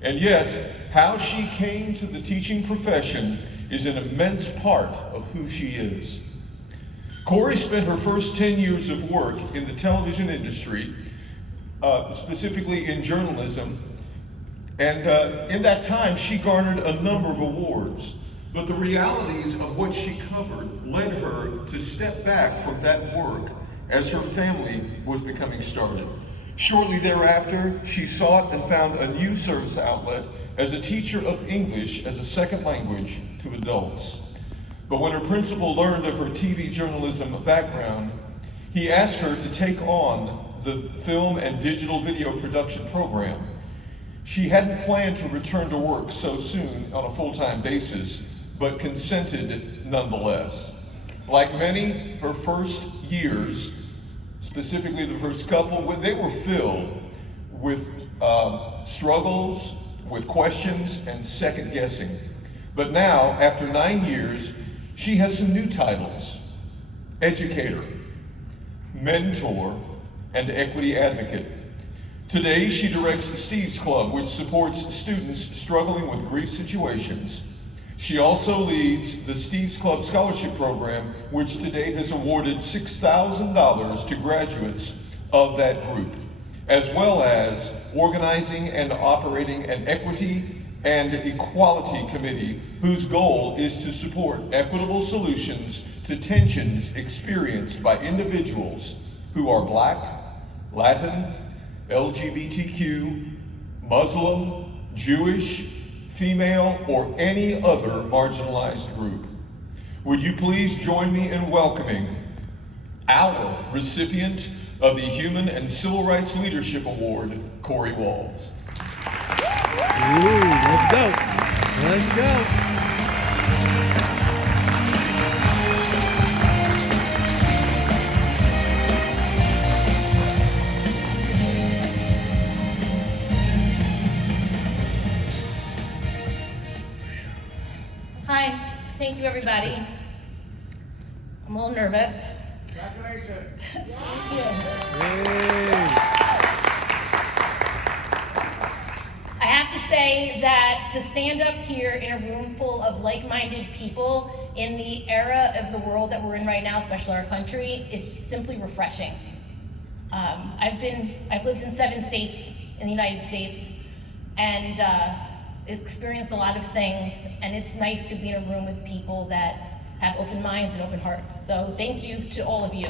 And yet, how she came to the teaching profession is an immense part of who she is. Corey spent her first 10 years of work in the television industry, specifically in journalism, and in that time she garnered a number of awards. But the realities of what she covered led her to step back from that work as her family was becoming started. Shortly thereafter, she sought and found a new service outlet as a teacher of English as a second language to adults. But when her principal learned of her TV journalism background, he asked her to take on the film and digital video production program. She hadn't planned to return to work so soon on a full-time basis, but consented nonetheless. Like many, her first years, specifically the first couple, they were filled with struggles, with questions, and second guessing. But now, after 9 years, she has some new titles: educator, mentor, and equity advocate. Today, she directs Steve's Club, which supports students struggling with grief situations. She also leads the Steve's Club Scholarship Program, which to date has awarded $6,000 to graduates of that group, as well as organizing and operating an equity and equality committee whose goal is to support equitable solutions to tensions experienced by individuals who are Black, Latin, LGBTQ, Muslim, Jewish, female, or any other marginalized group. Would you please join me in welcoming our recipient of the Human and Civil Rights Leadership Award, Corey Walls. Let's go. Let's go. Hi, thank you everybody. I'm a little nervous. Congratulations. Thank you. I have to say that to stand up here in a room full of like-minded people in the era of the world that we're in right now, especially our country, it's simply refreshing. I've lived in 7 states in the United States and experienced a lot of things, and it's nice to be in a room with people that have open minds and open hearts. So thank you to all of you.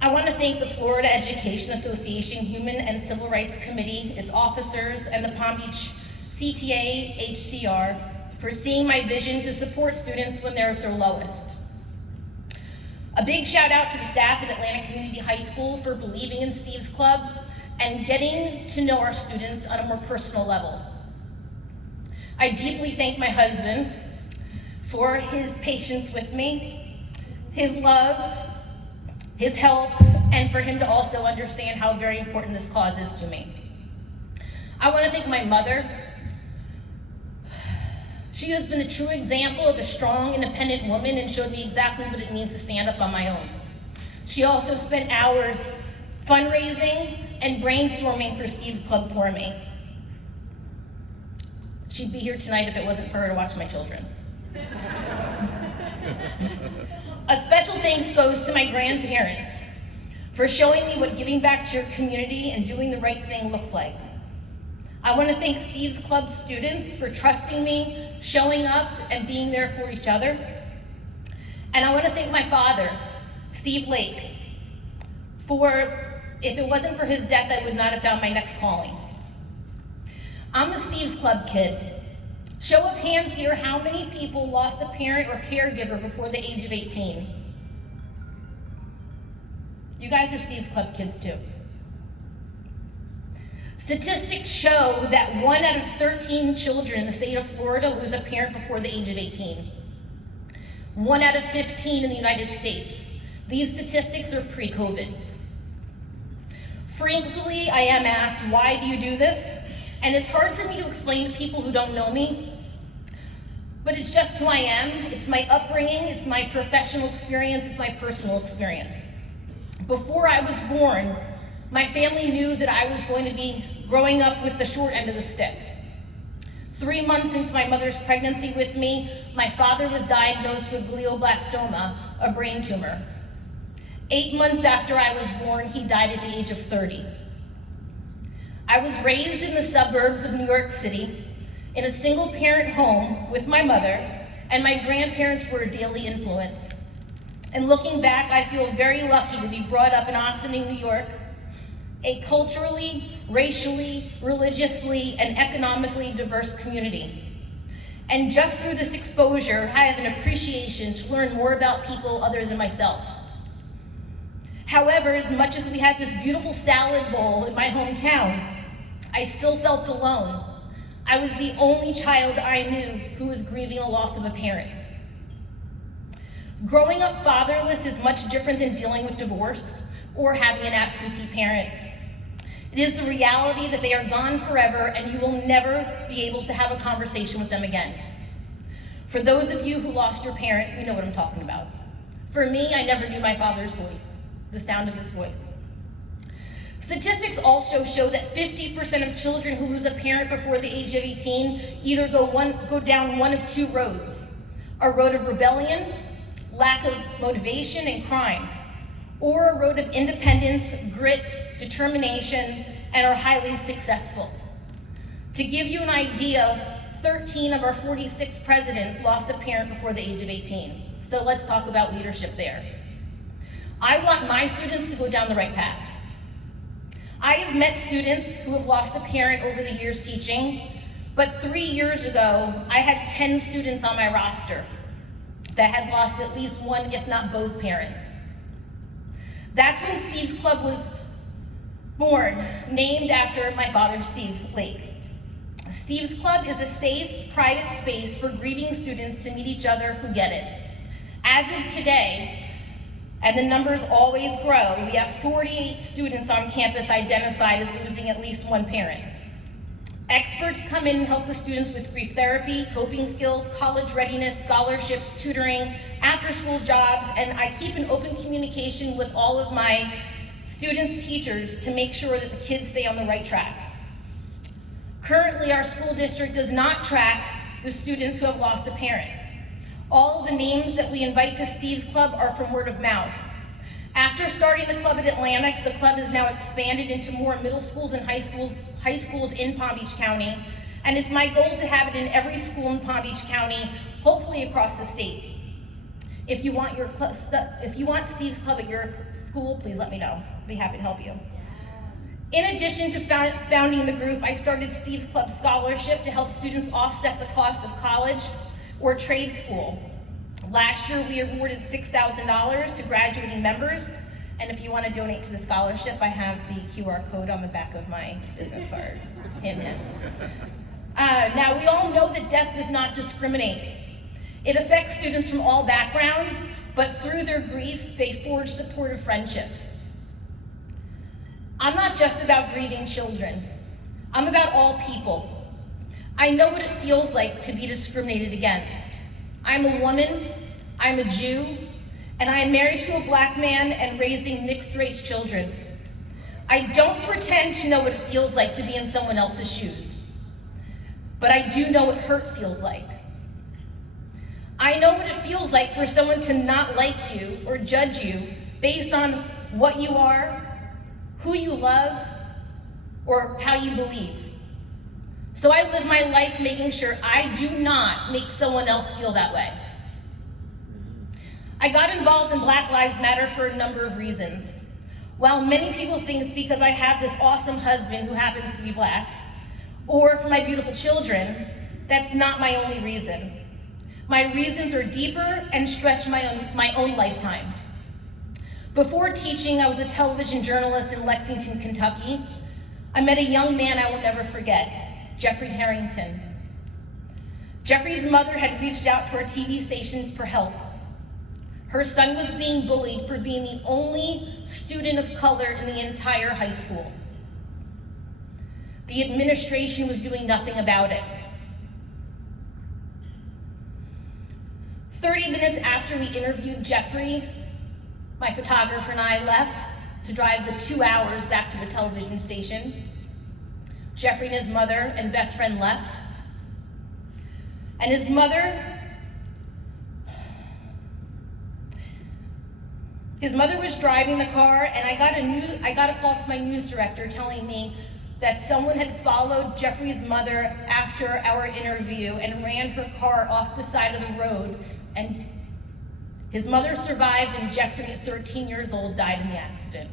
I want to thank the Florida Education Association Human and Civil Rights Committee, its officers, and the Palm Beach CTA HCR for seeing my vision to support students when they're at their lowest. A big shout out to the staff at Atlanta Community High School for believing in Steve's Club and getting to know our students on a more personal level. I deeply thank my husband for his patience with me, his love, his help, and for him to also understand how very important this cause is to me. I want to thank my mother. She has been a true example of a strong, independent woman and showed me exactly what it means to stand up on my own. She also spent hours fundraising and brainstorming for Steve's Club for me. She'd be here tonight if it wasn't for her to watch my children. A special thanks goes to my grandparents for showing me what giving back to your community and doing the right thing looks like. I want to thank Steve's Club students for trusting me, showing up, and being there for each other. And I want to thank my father, Steve Lake, for, if it wasn't for his death, I would not have found my next calling. I'm a Steve's Club kid. Show of hands here, how many people lost a parent or caregiver before the age of 18? You guys are Steve's Club kids too. Statistics show that 1 out of 13 children in the state of Florida lose a parent before the age of 18. 1 out of 15 in the United States. These statistics are pre-COVID. Frequently, I am asked, why do you do this? And it's hard for me to explain to people who don't know me, but it's just who I am. It's my upbringing, it's my professional experience, it's my personal experience. Before I was born, My family knew that I was going to be growing up with the short end of the stick. 3 months into my mother's pregnancy with me, my father was diagnosed with glioblastoma, a brain tumor. 8 months after I was born, he died at the age of 30. I was raised in the suburbs of New York City in a single-parent home with my mother, and my grandparents were a daily influence. And looking back, I feel very lucky to be brought up in Ossining, New York, a culturally, racially, religiously, and economically diverse community. And just through this exposure, I have an appreciation to learn more about people other than myself. However, as much as we had this beautiful salad bowl in my hometown, I still felt alone. I was the only child I knew who was grieving the loss of a parent. Growing up fatherless is much different than dealing with divorce or having an absentee parent. It is the reality that they are gone forever and you will never be able to have a conversation with them again. For those of you who lost your parent, you know what I'm talking about. For me, I never knew my father's voice, the sound of his voice. Statistics also show that 50% of children who lose a parent before the age of 18 either go down one of two roads: a road of rebellion, lack of motivation, and crime, or a road of independence, grit, determination, and are highly successful. To give you an idea, 13 of our 46 presidents lost a parent before the age of 18. So let's talk about leadership there. I want my students to go down the right path. I have met students who have lost a parent over the years teaching, but 3 years ago, I had 10 students on my roster that had lost at least one, if not both parents. That's when Steve's Club was born, named after my father, Steve Lake. Steve's Club is a safe, private space for grieving students to meet each other who get it. As of today, and the numbers always grow, we have 48 students on campus identified as losing at least one parent. Experts come in and help the students with grief therapy, coping skills, college readiness, scholarships, tutoring, after-school jobs, and I keep an open communication with all of my students' teachers to make sure that the kids stay on the right track. Currently, our school district does not track the students who have lost a parent. All of the names that we invite to Steve's Club are from word of mouth. After starting the club at Atlantic, the club has now expanded into more middle schools and high schools in Palm Beach County, and it's my goal to have it in every school in Palm Beach County, hopefully across the state. If you want Steve's Club at your school, please let me know. I'd be happy to help you. In addition to founding the group, I started Steve's Club Scholarship to help students offset the cost of college or trade school. Last year, we awarded $6,000 to graduating members, and if you want to donate to the scholarship, I have the QR code on the back of my business card. Hint, hint. Now, we all know that death does not discriminate. It affects students from all backgrounds, but through their grief, they forge supportive friendships. I'm not just about grieving children. I'm about all people. I know what it feels like to be discriminated against. I'm a woman, I'm a Jew, and I am married to a black man and raising mixed-race children. I don't pretend to know what it feels like to be in someone else's shoes, but I do know what hurt feels like. I know what it feels like for someone to not like you or judge you based on what you are, who you love, or how you believe. So I live my life making sure I do not make someone else feel that way. I got involved in Black Lives Matter for a number of reasons. While many people think it's because I have this awesome husband who happens to be black, or for my beautiful children, that's not my only reason. My reasons are deeper and stretch my own lifetime. Before teaching, I was a television journalist in Lexington, Kentucky. I met a young man I will never forget, Jeffrey Harrington. Jeffrey's mother had reached out to our TV station for help. Her son was being bullied for being the only student of color in the entire high school. The administration was doing nothing about it. 30 minutes after we interviewed Jeffrey, my photographer and I left, to drive the 2 hours back to the television station. Jeffrey and his mother and best friend left. And his mother was driving the car, and I got a call from my news director telling me that someone had followed Jeffrey's mother after our interview and ran her car off the side of the road, and his mother survived, and Jeffrey, at 13 years old, died in the accident.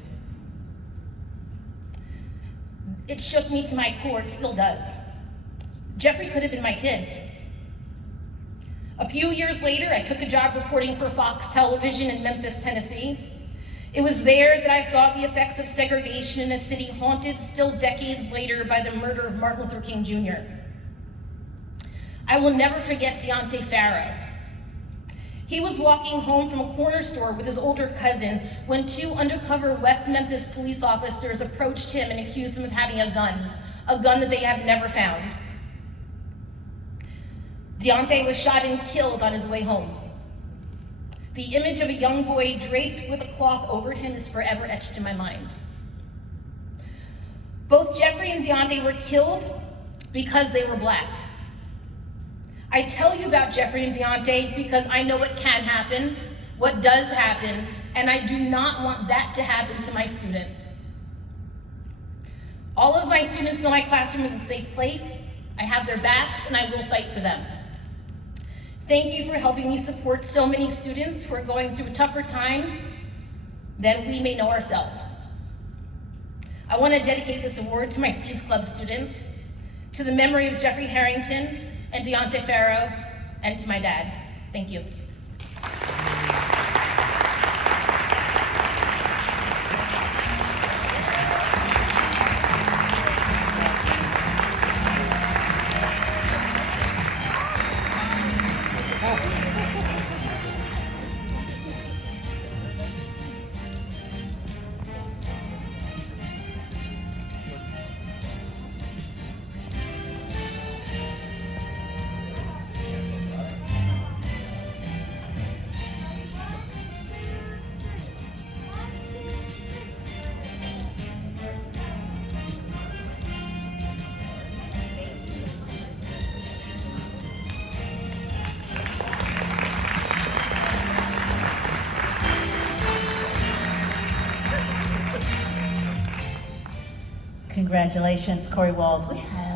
It shook me to my core, it still does. Jeffrey could have been my kid. A few years later, I took a job reporting for Fox Television in Memphis, Tennessee. It was there that I saw the effects of segregation in a city haunted still decades later by the murder of Martin Luther King Jr. I will never forget Deontay Farrow. He was walking home from a corner store with his older cousin when 2 undercover West Memphis police officers approached him and accused him of having a gun that they have never found. Deontay was shot and killed on his way home. The image of a young boy draped with a cloth over him is forever etched in my mind. Both Jeffrey and Deontay were killed because they were Black. I tell you about Jeffrey and Deontay because I know what can happen, what does happen, and I do not want that to happen to my students. All of my students know my classroom is a safe place. I have their backs, and I will fight for them. Thank you for helping me support so many students who are going through tougher times than we may know ourselves. I want to dedicate this award to my Steve's Club students, to the memory of Jeffrey Harrington and Deontay Farrow, and to my dad. Thank you. Congratulations, Corey Walls. We have